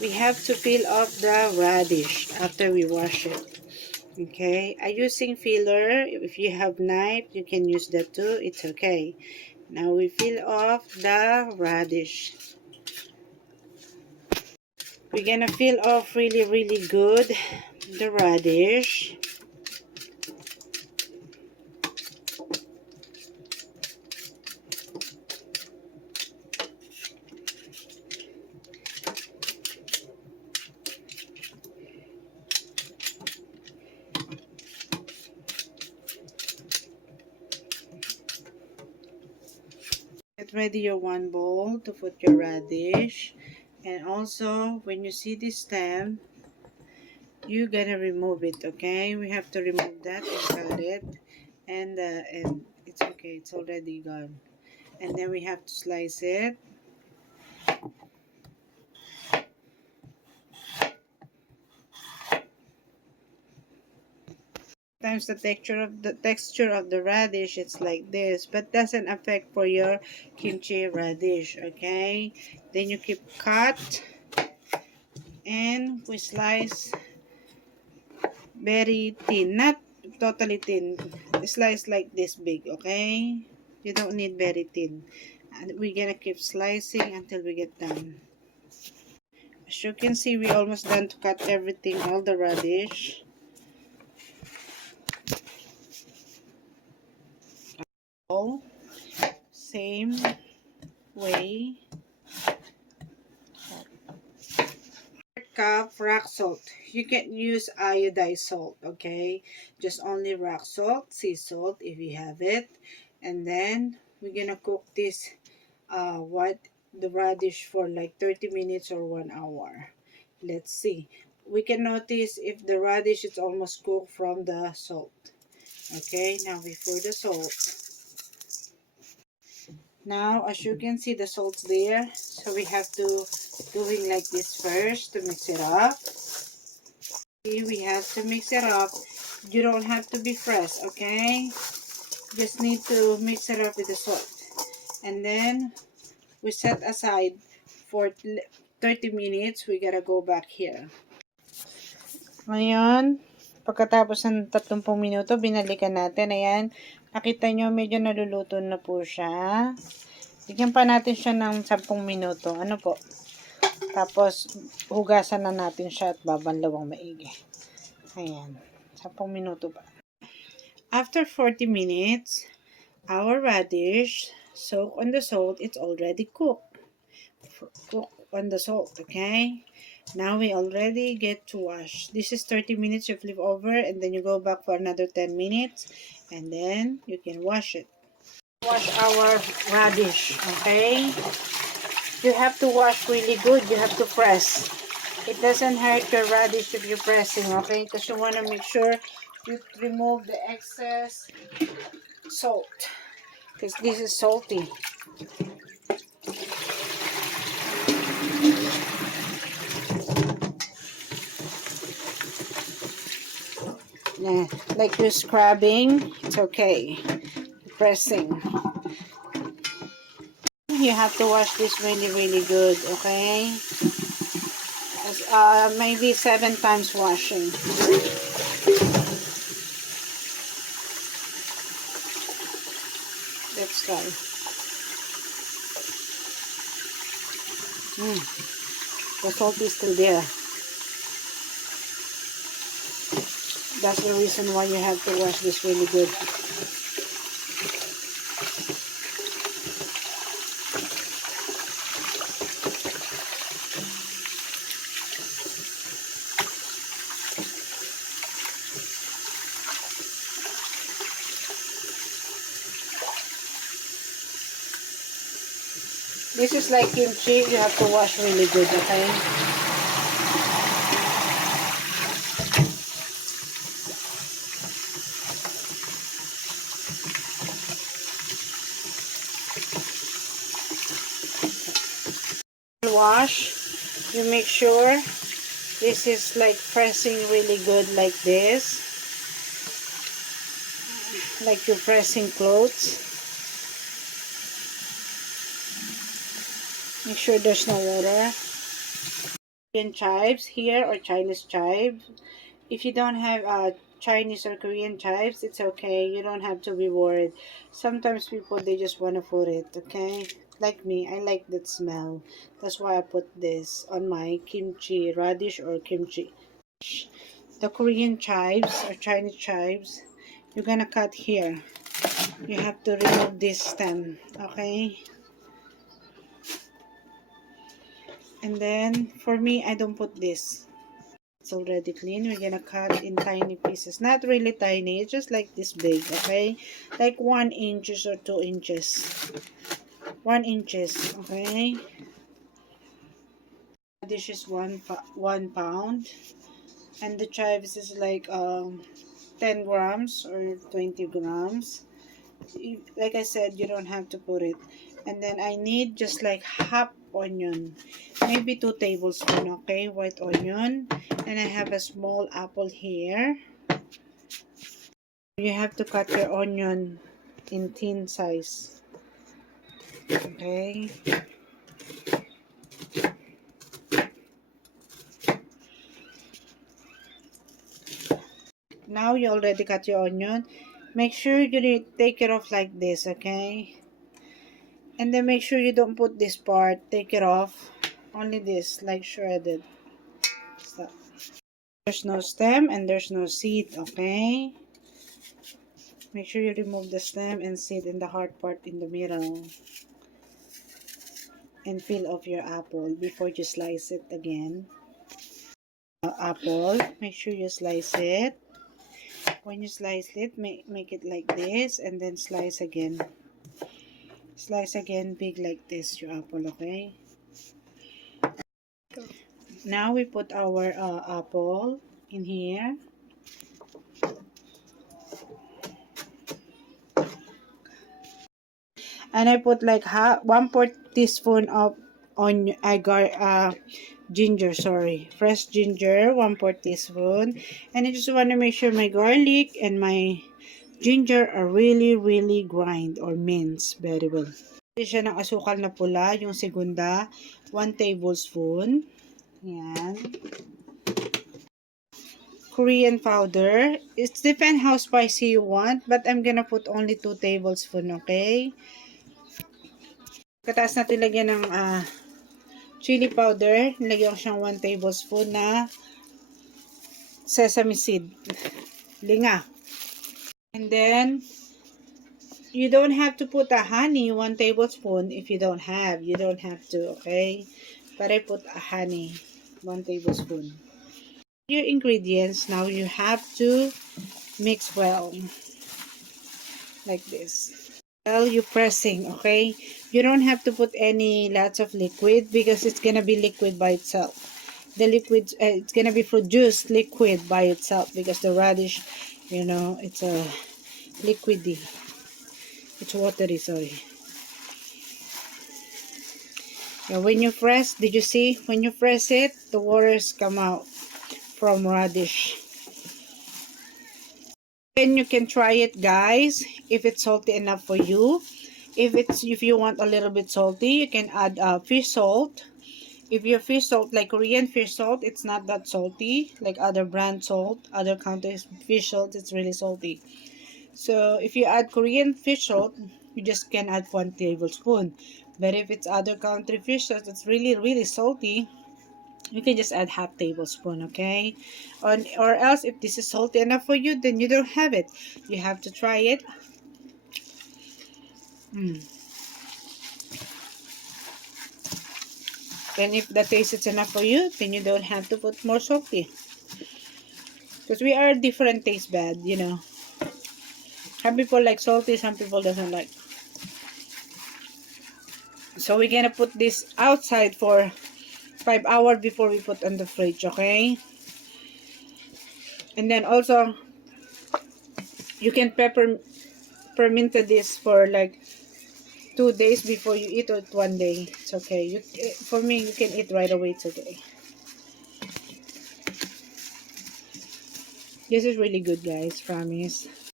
we have to peel off the radish after we wash it. Okay, I'm using filler. If you have knife, you can use that too. It's okay. Now we peel off the radish. We're gonna peel off really good the radish. Get ready your one bowl to put your radish. And also, when you see this stem, you gotta remove it, okay? We have to remove that and cut it. And it's okay, it's already gone. And then we have to slice it. Sometimes the texture of the radish, it's like this, but doesn't affect for your kimchi radish, okay? Then you keep cut, and we slice very thin, not totally thin, slice like this big, okay? You don't need very thin. And we're gonna keep slicing until we get done. As you can see, we almost done to cut everything, all the radish. All same way. Cup rock salt. You can use iodized salt, okay? Just only rock salt, sea salt if you have it. And then we're gonna cook this the radish for like 30 minutes or 1 hour. Let's see. We can notice if the radish is almost cooked from the salt. Okay, now before the salt. Now, as you can see, the salt's there. So we have to doing like this first to mix it up. Okay, we have to mix it up. You don't have to be fresh, okay? Just need to mix it up with the salt. And then we set aside for 30 minutes. We gotta go back here. Ngayon, pagkatapos ng 30 minuto, binalikan natin. Ayan, nakita nyo, medyo naluluto na po siya. Bigyan pa natin siya ng 10 minuto. Ano po? Tapos, hugasan na natin siya at babanlawang maigi. Ayan, 10 minuto pa. After 40 minutes, our radish soaked on the salt, it's already cooked. Cook on the salt, okay? Now we already get to wash. This is 30 minutes you flip over, and then you go back for another 10 minutes, and then you can wash it. Wash our radish, okay? You have to wash really good. You have to press. It doesn't hurt your radish if you're pressing, okay? Because you want to make sure you remove the excess salt, because this is salty. Yeah, like you're scrubbing, it's okay. Pressing. You have to wash this really good, okay? Maybe 7 times washing. Let's try. The salt is still there. That's the reason why you have to wash this really good. This is like kimchi. You have to wash really good, okay? Wash, you make sure this is like pressing really good like this, like you're pressing clothes. Make sure there's no water. Korean chives here or Chinese chives. If you don't have Chinese or Korean chives, it's okay. You don't have to be worried. Sometimes people, they just want to put it, okay? Like me, I like that smell. That's why I put this on my kimchi, radish or kimchi. The Korean chives or Chinese chives, you're gonna cut here. You have to remove this stem, okay? And then, for me, I don't put this. It's already clean. We're gonna cut in tiny pieces. Not really tiny, it's just like this big, okay? Like 1 inches or 2 inches. 1 inches, okay? This is 1 pound. And the chives is like 10 grams or 20 grams. Like I said, you don't have to put it. And then I need just like half onion, maybe 2 tablespoons, okay, white onion. And I have a small apple here. You have to cut your onion in thin size, okay. Now you already cut your onion. Make sure you take it off like this, okay. And then make sure you don't put this part. Take it off. Only this, like shredded. Stop. There's no stem and there's no seed, okay? Make sure you remove the stem and seed in the hard part in the middle. And peel off your apple before you slice it again. Apple, make sure you slice it. When you slice it, make it like this and then slice again. Slice again big like this, your apple, okay? Now we put our apple in here. And I put like 1/4 teaspoon of ginger, fresh ginger, 1/4 teaspoon. And I just want to make sure my garlic and my ginger are really grind or mince very well. Pwede siya ng asukal na pula, yung segunda, 1 tablespoon. Yan. Korean powder. It depends how spicy you want, but I'm gonna put only 2 tablespoon, okay? Kataas natin lagyan ng chili powder. Nilagyan ko siyang 1 tablespoon na sesame seed. Linga. And then, you don't have to put a honey, 1 tablespoon. If you don't have, you don't have to, okay? But I put a honey, 1 tablespoon. Your ingredients, now you have to mix well. Like this. Well, you're pressing, okay? You don't have to put lots of liquid because it's gonna be liquid by itself. The liquid, it's gonna be produced liquid by itself because the radish, you know, it's a liquidy. It's watery, sorry. Yeah, when you press, did you see? When you press it, the waters come out from radish. Then you can try it, guys, if it's salty enough for you. If you want a little bit salty, you can add fish salt. If your fish salt, like Korean fish salt, it's not that salty like other brand salt, other countries fish salt, it's really salty. So if you add Korean fish salt, you just can add 1 tablespoon. But if it's other country fish salt, it's really salty, you can just add half tablespoon, okay? Or else, if this is salty enough for you, then you don't have it. You have to try it. And if the taste is enough for you, then you don't have to put more salty. Because we are different taste bad, you know. Some people like salty, some people doesn't like. So we're gonna put this outside for 5 hours before we put on the fridge, okay? And then also, you can peppermint this for like 2 days before you eat it 1 day. It's okay. For me, you can eat right away. It's okay. This is really good, guys. Promise.